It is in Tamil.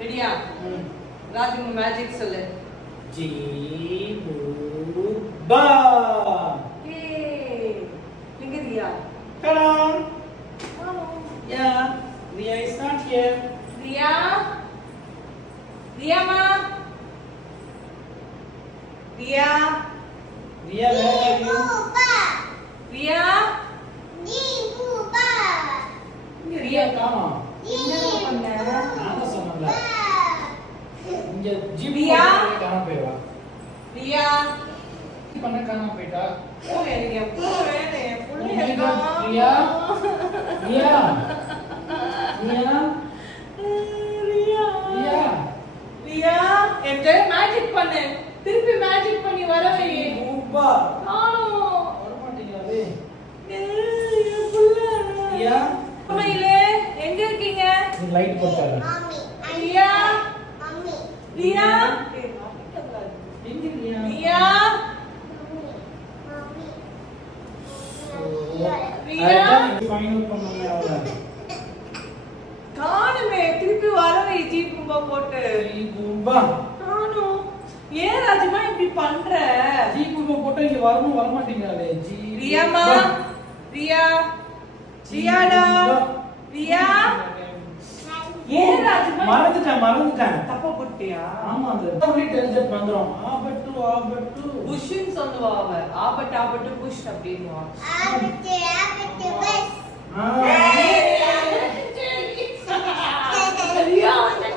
ரெடியா? ராஜு மேஜிக் சொல்லு. ஜி பூ பா. ஏய், எங்க Riya? Hello. Hello. Yeah, Ria is not here. Riya? ரியாமா? Riya? Ria, where are you? Riya? இங்க Ria, ரியா காணோம். என்ன பண்ண? நான் தான் சொன்னேன்ல. இங்க ஜிம் ரியா? காணாம போயிடுவா. ரியா? பண்ண காணாம போயிட்டா. போறேன் ரியா, போறேன். என் புள்ள Oh my இருக்கா? God, ரியா? ரியா? ரியா? ரியா? ரியா? ரியா, என்கிட்ட மேஜிக் பண்ணு. திருப்பி மேஜிக் பண்ணி வர வை. பூபா. நானும். வர மாட்டீங்களே. ஏய், என் புள்ள. ரியா? அம்மையிலே, எங்க இருக்கீங்க? நீ லைட் போட்டாரு. ரியா? ரியா? எங்க ரியா? ரியா? ரியா? ஃபைனல் பண்ணல அவள. காணுமே, திருப்பி வர வை ஜீப்பும்பா போட்டு. பூபா. நானும். ஏன் ராஜமா இப்படி பண்ற? ஜி பூபா போட்டா இங்க வரணும் வர மாட்டீங்களே. ஜி ரியாமா? ரியா? ரியாடா? ரியா? ஏன் ராஜமா மறந்துட்டேன். தப்பா போட்டியா? ஆமா அந்த ஒன்லி டென்ஷன் வந்துரும். ஆபட்டு. புஷ்ன்னு சொல்லுவா அவ. ஆபட்டு புஷ் அப்படின்னுவா. ரியா வந்து